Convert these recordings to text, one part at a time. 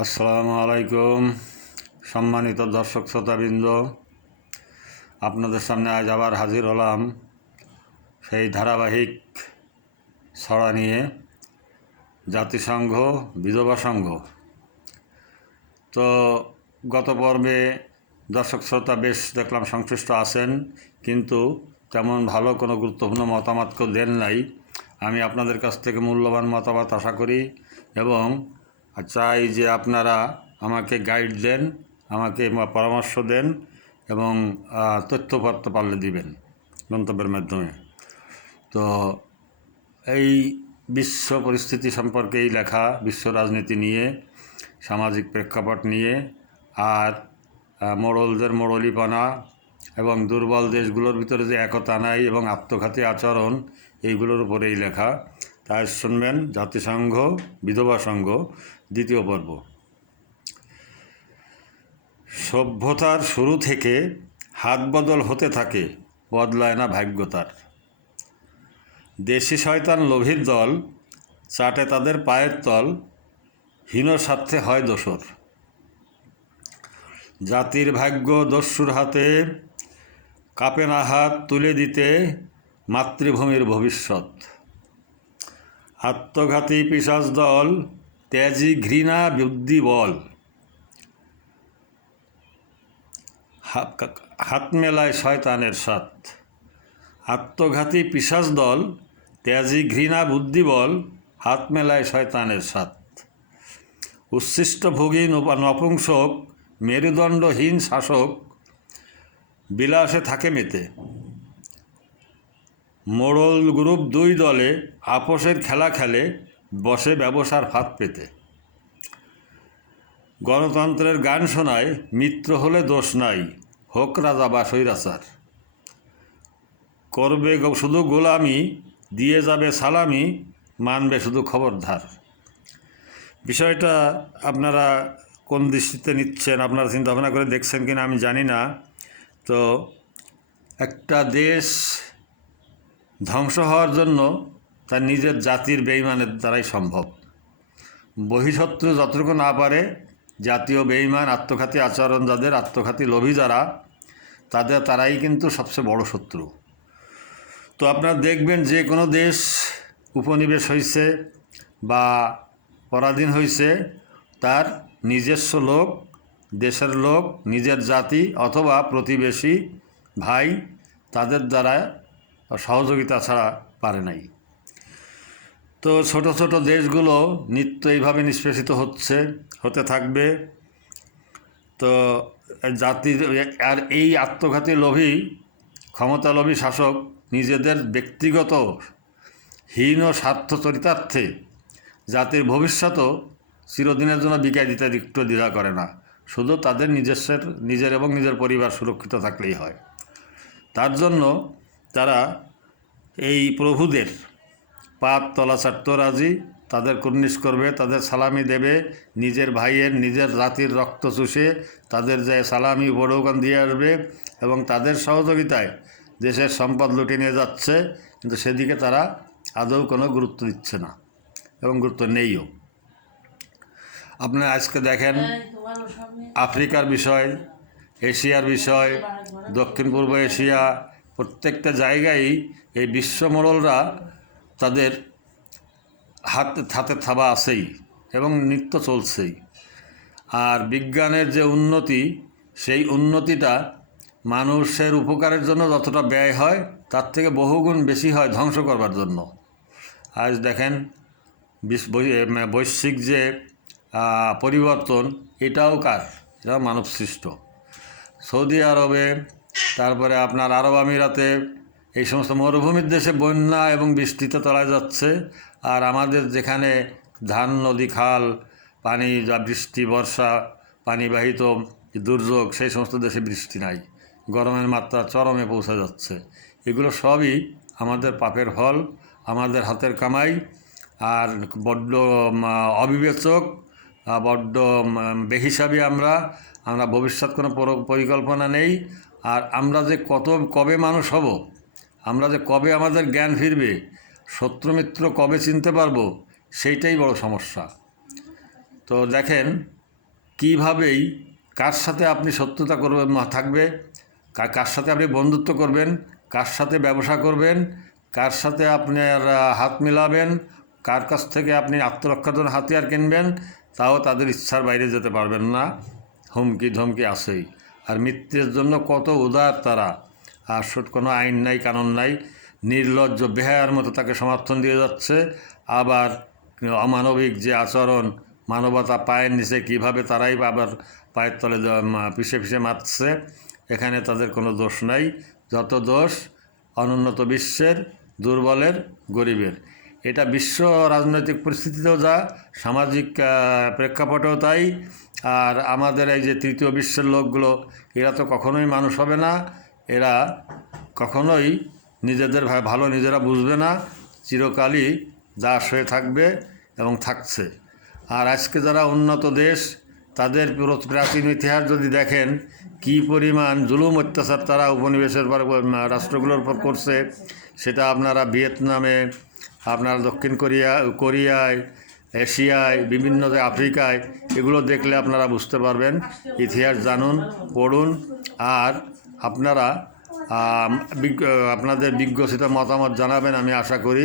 আসসালামু আলাইকুম। সম্মানিত দর্শক শ্রোতাবৃন্দ, আপনাদের সামনে আজ আবার হাজির হলাম সেই ধারাবাহিক ছড়া নিয়ে, জাতিসংঘ, বিধবা সংঘ। তো গত পর্বে দর্শক শ্রোতা বেশ দেখলাম সংশ্লিষ্ট আছেন, কিন্তু তেমন ভালো কোনো গুরুত্বপূর্ণ মতামত কেউ দেন নাই। আমি আপনাদের কাছ থেকে মূল্যবান মতামত আশা করি এবং চাই যে আপনারা আমাকে গাইড দেন, আমাকে পরামর্শ দেন এবং তথ্যপত্র পারলে দিবেন গন্তব্যের মাধ্যমে। তো এই বিশ্ব পরিস্থিতি সম্পর্কেই লেখা, বিশ্ব রাজনীতি নিয়ে, সামাজিক প্রেক্ষাপট নিয়ে আর মোড়লদের মোড়লিপনা এবং দুর্বল দেশগুলোর ভিতরে যে একতা নাই এবং আত্মঘাতী আচরণ, এইগুলোর উপরেই লেখা। তাই শুনবেন জাতিসংঘ, বিধবা সংঘ, দ্বিতীয় পর্ব। সভ্যতার শুরু থেকে হাত বদল হতে থাকে, বদলায় না ভাগ্যতার দেশি শয়তান লোভীর দল, চাটে তাদের পায়ের তল, হীন স্বার্থে হয় দোসর। জাতির ভাগ্য দস্যুর হাতে, কাপে না হাত তুলে দিতে মাতৃভূমির ভবিষ্যৎ। আত্মঘাতী পিশাচ দল, ত্যাজি ঘৃণা বুদ্ধি বল। হাত মেলায় শয়তানের সাত আত্মঘাতী পিশাচ দল, ত্যাজি ঘৃণা বুদ্ধিবল হাত মেলায় শয়তানের সাত উচ্ছিষ্ট ভোগী নপুংসক, মেরুদণ্ডহীন শাসক, বিলাসে থাকে মেতে। মোড়ল গ্রুপ দুই দলে আপোষের খেলা খেলে বসে ব্যবসার ফাঁদ পেতে। গণতন্ত্রের গান শোনায় মিত্র হলে দোষ নাই, হোক রাজা বা স্বৈরাচার। করবে শুধু গোলামি, দিয়ে যাবে সালামি, মানবে শুধু খবরদার বিষয়টা আপনারা কোন দৃষ্টিতে নিচ্ছেন, আপনারা চিন্তা ভাবনা করে দেখছেন কিনা আমি জানি না। তো একটা দেশ ধ্বংস হওয়ার জন্য তার নিজের জাতির বেইমানের দ্বারাই সম্ভব। বহিঃশত্রু যতটুকু না পারে, জাতীয় বেইমান আত্মঘাতী আচরণ যাদের, আত্মঘাতী লোভী যারা, তাদের তারাই কিন্তু সবচেয়ে বড় শত্রু। তো আপনারা দেখবেন যে কোনো দেশ উপনিবেশ হয়েছে বা পরাধীন হয়েছে তার নিজস্ব লোক, দেশের লোক, নিজের জাতি অথবা প্রতিবেশী ভাই তাদের দ্বারা সহযোগিতা ছাড়া পারে নাই। তো ছোট ছোট দেশগুলো নিত্য এইভাবে নিষ্পেষিত হচ্ছে, হতে থাকবে। তো জাতির আর এই আত্মঘাতী লোভী ক্ষমতালোভী শাসক নিজেদের ব্যক্তিগত হীন স্বার্থ চরিতার্থে জাতির ভবিষ্যতও চিরদিনের জন্য বিকায় দিতে একটু দ্বিধা করে না। শুধু তাদের নিজস্বের নিজের এবং নিজের পরিবার সুরক্ষিত থাকলেই হয়। তার জন্য তারা এই প্রভুদের পাপ তলা চাটতে রাজি, তাদের কুর্নিশ করবে, তাদের সালামি দেবে, নিজের ভাইয়ের, নিজের জাতির রক্ত চুষে তাদের যে সালামি বড়োগান দিয়ে আসবে এবং তাদের সহযোগিতায় দেশের সম্পদ লুটে নিয়ে যাচ্ছে, কিন্তু সেদিকে তারা আদৌ কোনো গুরুত্ব দিচ্ছে না এবং গুরুত্ব নেইও। আপনি আজকে দেখেন আফ্রিকার বিষয়, এশিয়ার বিষয়, দক্ষিণ পূর্ব এশিয়া প্রত্যেকটা জায়গায় এই বিশ্বমোড়লরা তাদের হাতে হাতে থাবা আছেই এবং নিত্য চলছেই। আর বিজ্ঞানের যে উন্নতি, সেই উন্নতিটা মানুষের উপকারের জন্য যতটা ব্যয় হয়, তার থেকে বহুগুণ বেশি হয় ধ্বংস করবার জন্য। আজ দেখেন বৈশ্বিক যে পরিবর্তন, এটাও কার? এটা মানব সৃষ্ট সৌদি আরবে তারপরে আপনার আরব আমিরাতে এই সমস্ত মরুভূমির দেশে বন্যা এবং বৃষ্টিতে তলায় যাচ্ছে। আর আমাদের যেখানে ধান, নদী, খাল, পানি, যা বৃষ্টি, বর্ষা, পানিবাহিত দুর্যোগ, সেই সমস্ত দেশে বৃষ্টি নাই। গরমের মাত্রা চরমে পৌঁছে যাচ্ছে। এগুলো সবই আমাদের পাপের ফল, আমাদের হাতের কামাই। আর বড্ড অবিবেচক বড্ড বেহিসাবি আমরা। আমরা ভবিষ্যৎ কোনো পরিকল্পনা নেই। আর আমরা যে কত, কবে মানুষ হব? আমরা যে কবে আমাদের জ্ঞান ফিরবে? শত্রুমিত্র কবে চিনতে পারব? সেইটাই বড় সমস্যা। তো দেখেন, কীভাবেই কার সাথে আপনি শত্রুতা করবেন থাকবে? কার সাথে আপনি বন্ধুত্ব করবেন? কার সাথে ব্যবসা করবেন? কার সাথে আপনার হাত মেলাবেন? কার কাছ থেকে আপনি আত্মরক্ষার জন্য হাতিয়ার কিনবেন? তাও তাদের ইচ্ছার বাইরে যেতে পারবেন না। হুমকি ধমকি আসেই আর মৃত্যুর জন্য কত উদার তারা। আর কোনো আইন নাই, কানুন নাই। নির্লজ্জ বেহায়ার মতো তাকে সমর্থন দিয়ে যাচ্ছে। আবার অমানবিক যে আচরণ, মানবতা পায়ের নিচে কীভাবে তারাই আবার পায়ের তলে পিষে পিষে মারছে, এখানে তাদের কোনো দোষ নাই। যত দোষ অনুন্নত বিশ্বের, দুর্বলের, গরিবের। এটা বিশ্ব রাজনৈতিক পরিস্থিতিতেও যা, সামাজিক প্রেক্ষাপটেও তাই। আর আমাদের এই যে তৃতীয় বিশ্বের লোকগুলো, এরা তো কখনোই মানুষ হবে না। এরা কখনোই নিজেদের ভালো নিজেরা বুঝবে না। চিরকালই দাস হয়ে থাকবে এবং থাকছে। আর আজকে যারা উন্নত দেশ, তাদের প্রাচীন ইতিহাস যদি দেখেন, কি পরিমাণ জুলুম, অত্যাচার তারা উপনিবেশের পর রাষ্ট্রগুলোর উপর করছে, সেটা আপনারা ভিয়েতনামে, আপনার দক্ষিণ কোরিয়া, কোরিয়ায় এশিয়ায়, বিভিন্ন আফ্রিকায়, এগুলো দেখলে আপনারা বুঝতে পারবেন। ইতিহাস জানুন, পড়ুন, আর আপনারা আপনাদের বিজ্ঞসিত মতামত জানাবেন আমি আশা করি।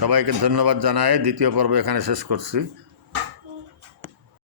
সবাইকে ধন্যবাদ জানাই। দ্বিতীয় পর্ব এখানে শেষ করছি।